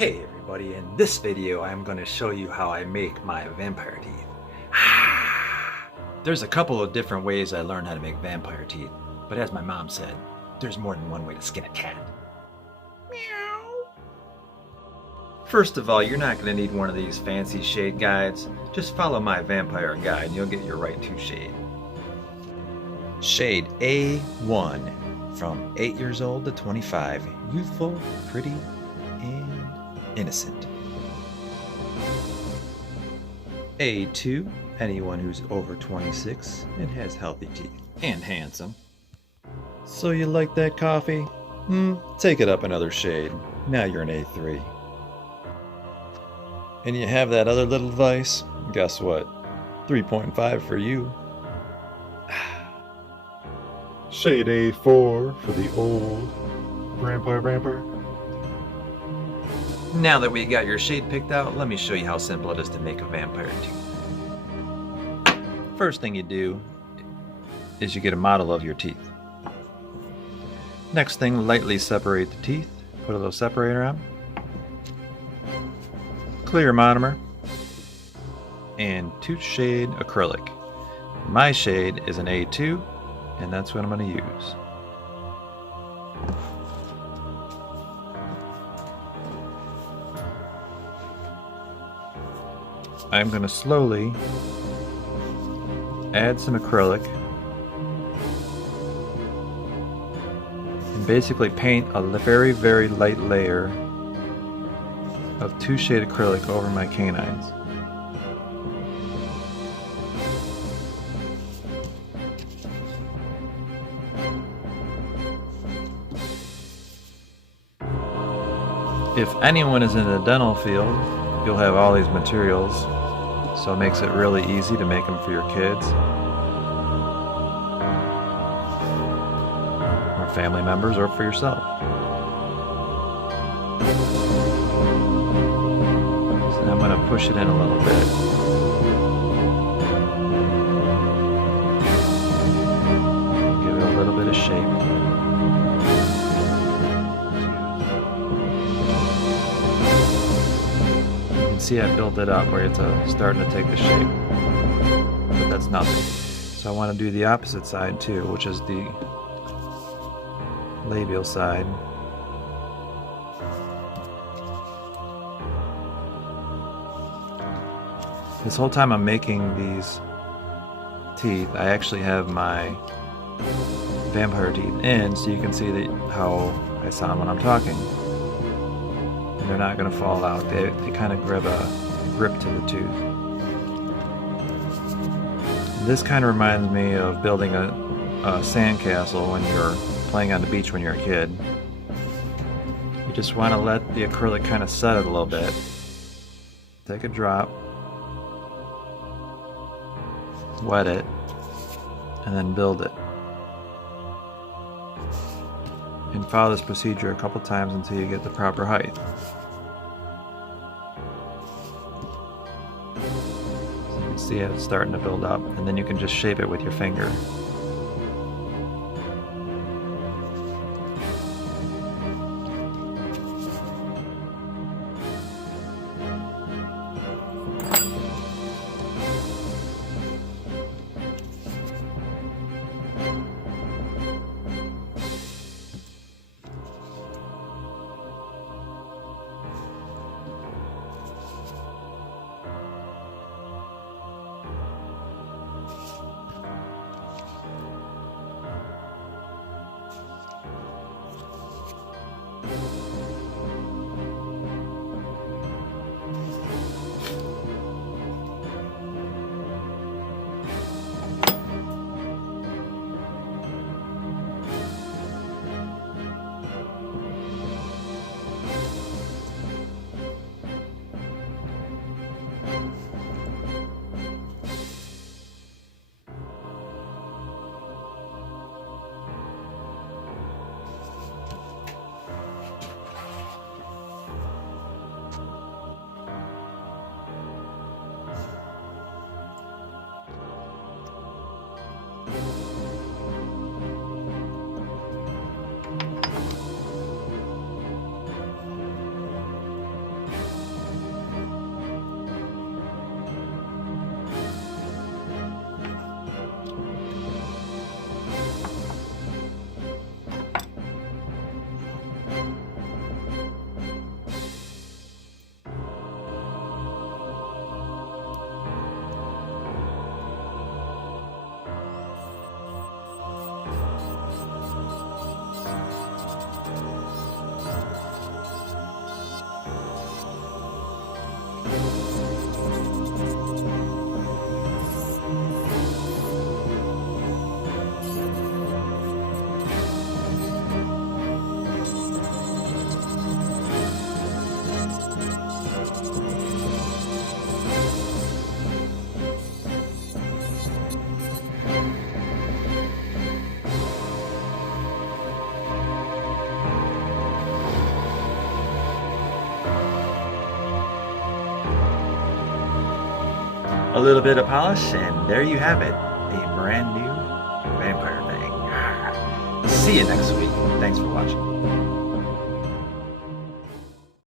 Hey everybody, in this video I'm going to show you how I make my vampire teeth. There's a couple of different ways I learned how to make vampire teeth, but as my mom said, there's more than one way to skin a cat. Meow. First of all, you're not going to need one of these fancy shade guides. Just follow my vampire guide and you'll get your right to shade. Shade A1, from 8 years old to 25, youthful, pretty, and innocent. A2, anyone who's over 26 and has healthy teeth and handsome. So you like that coffee? Take it up another shade. Now you're an A3. And you have that other little vice? Guess what? 3.5 for you. Shade A4 for the old vampire. Now that we got your shade picked out, let me show you how simple it is to make a vampire tooth. First thing you do is you get a model of your teeth. Next thing, lightly separate the teeth. Put a little separator on. Clear monomer. And tooth shade acrylic. My shade is an A2, and that's what I'm going to use. I'm going to slowly add some acrylic and basically paint a very, very light layer of two-shade acrylic over my canines. If anyone is in the dental field, you'll have all these materials, so it makes it really easy to make them for your kids or family members or for yourself. So I'm going to push it in a little bit. Give it a little bit of shape. See, I built it up where it's starting to take the shape, but that's nothing. So I want to do the opposite side too, which is the labial side. This whole time I'm making these teeth, I actually have my vampire teeth in, so you can see how I sound when I'm talking. They're not going to fall out. They kind of grab a grip to the tooth. This kind of reminds me of building a sandcastle when you're playing on the beach when you're a kid. You just want to let the acrylic kind of set it a little bit. Take a drop, wet it, and then build it. And follow this procedure a couple times until you get the proper height. See it starting to build up, and then you can just shape it with your finger. A little bit of polish, and there you have it. A brand new vampire thing. See you next week. Thanks for watching.